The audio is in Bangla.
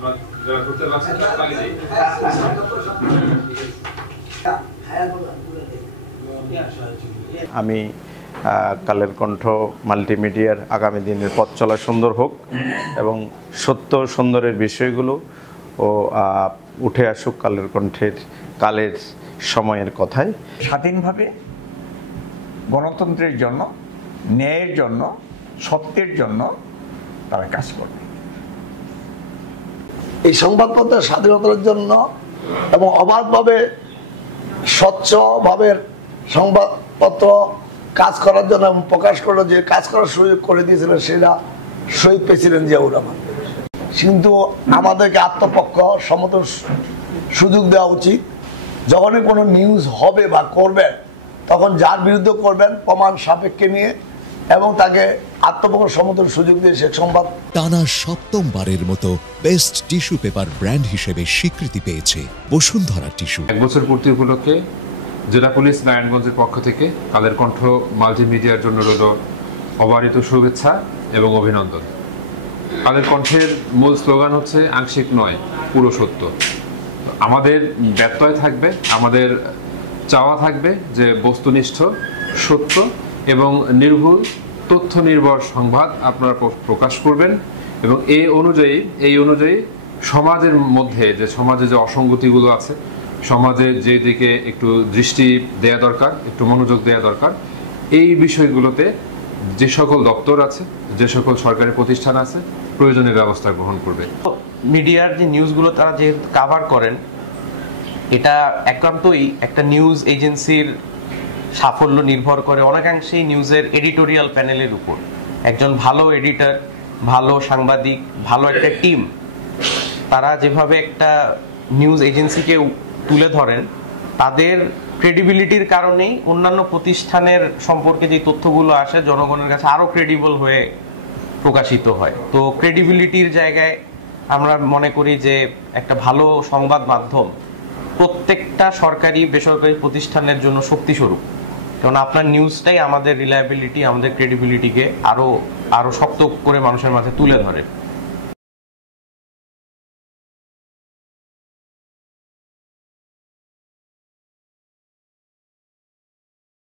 আমরা যারা করতে পারছি তারা লাগে দেই। আমি কালের কণ্ঠ মাল্টিমিডিয়ার আগামী দিনের পথ চলা সুন্দর হোক এবং সত্য সুন্দরের বিষয়গুলো ও উঠে আসুক কালের কণ্ঠের কালের সময়ের কথায়। স্বাধীনভাবে গণতন্ত্রের জন্য, ন্যায়ের জন্য, সত্যের জন্য তারা কাজ করবে। এই সংবাদপত্রের স্বাধীনতার জন্য এবং অবাধভাবে স্বচ্ছভাবে সংবাদপত্র কাজ করার জন্য এবং প্রকাশ করার যে কাজ করার সুযোগ করে দিয়েছিলেন সেটা শহীদ প্রেসিডেন্ট জিয়াউর রহমান। কিন্তু আমাদেরকে আত্মপক্ষ সমতল সুযোগ দেওয়া উচিত। যখনই কোনো নিউজ হবে বা করবেন তখন যার বিরুদ্ধে করবেন প্রমাণ সাপেক্ষে নিয়ে এবং তাকে আত্মপক্ষ সমতল সুযোগ দিয়ে সে সংবাদ। টানা সপ্তমবারের মতো বেস্ট টিস্যু পেপার ব্র্যান্ড হিসেবে স্বীকৃতি পেয়েছে বসুন্ধরা টিস্যু। 1 বছর পূর্তি উপলক্ষে জেলা পুলিশ নারায়ণগঞ্জের পক্ষ থেকে কালের কণ্ঠ মাল্টিমিডিয়ার জন্য রইল অবারিত শুভেচ্ছা এবং অভিনন্দন। কালের কণ্ঠের মূল স্লোগান হচ্ছে আংশিক নয়, পুরো সত্য। আমাদের ব্যত্যয় থাকবে, আমাদের চাওয়া থাকবে যে বস্তুনিষ্ঠ, সত্য এবং নির্ভুল তথ্য নির্ভর সংবাদ আপনারা প্রকাশ করবেন এবং এই অনুযায়ী সমাজের মধ্যে সমাজে যে অসঙ্গতিগুলো আছে, সমাজে যে দিকে একটু দৃষ্টি দেয়া দরকার, একটু মনোযোগ দেয়া দরকার, এই বিষয়গুলোতে যে সকল দপ্তর আছে, যে সকল সরকারি প্রতিষ্ঠান আছে প্রয়োজনীয় ব্যবস্থা গ্রহণ করবে। মিডিয়ার যে নিউজগুলো তারা যে কাভার করেন এটা একান্তই একটা নিউজ এজেন্সির সাফল্য নির্ভর করে অনেকাংশেই নিউজের এডিটোরিয়াল প্যানেলের উপর। একজন ভালো এডিটর, ভালো সাংবাদিক, ভালো একটা টিম তারা যেভাবে একটা নিউজ এজেন্সিকে তুলে ধরেন তাদের ক্রেডিবিলিটির কারণেই অন্যান্য প্রতিষ্ঠানের সম্পর্কে যে তথ্যগুলো আসে জনগণের কাছে আরো ক্রেডিবল হয়ে প্রকাশিত হয়। তো ক্রেডিবিলিটির জায়গায় আমরা মনে করি যে একটা ভালো সংবাদ মাধ্যম প্রত্যেকটা সরকারি বেসরকারি প্রতিষ্ঠানের জন্য শক্তিস্বরূপ, কারণ আপনার নিউজটাই আমাদের রিলায়েবিলিটি, আমাদের ক্রেডিবিলিটিকে আরো শক্ত করে মানুষের মাঝে তুলে ধরে।